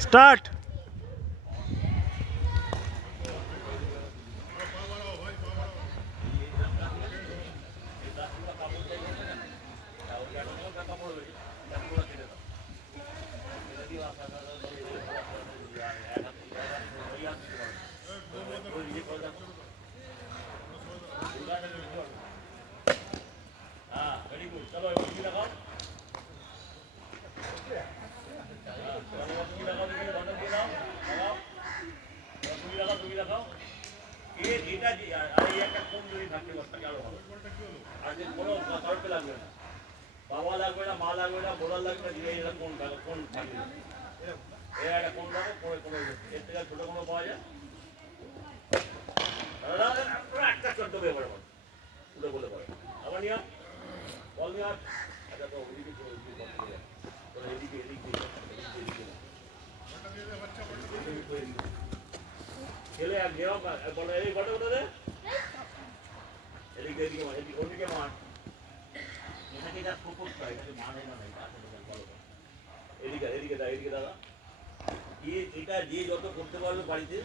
Start. বাবা লাগবে না, মা লাগবে না, বোলার লাগবে না, এরা কোন কোন থাকবে এরা একটা কোন লাগবে পরে কোনো এর থেকে ছোট কোনো পাওয়া যায় একটা চোদ্দ ব্যাপার উঠে বলে পড়ে আবার নিয়ে বল নিয়ে আচ্ছা তো ওইদিকে এদিকে এদিকে খেলে এক গেরাম বলে এই বটে ওটা দে এদিকে এদিকে এদিকে ওদিকে মাঠ এটাকে যা প্রপোজ করে এটাকে মানে না নাই এদিকে এদিকে দা এদিকে দাদা এটা যে যত করতে পারবে বাড়িতে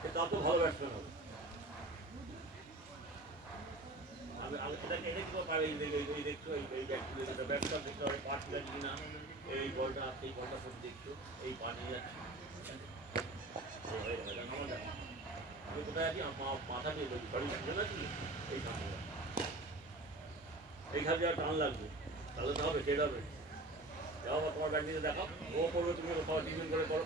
সে তত ভালো ব্যাটসম্যান হবে আমি এটাকে এটা কি পারে এই দেখছো এই ব্যাটসম্যান দেখতে হবে পার্ট লাগছে কিনা এই বলটা এই বলটা করে দেখছো এই পানি যাচ্ছে আমি কোথায় আছি মাথা দিয়ে বাড়ি বুঝে না কি এই সামনে এইখানে যা টান লাগবে তাহলে তো হবে সেটা হবে যাও তোমার ব্যাট নিতে দেখাও ও করবে তুমি টিফিন করে করো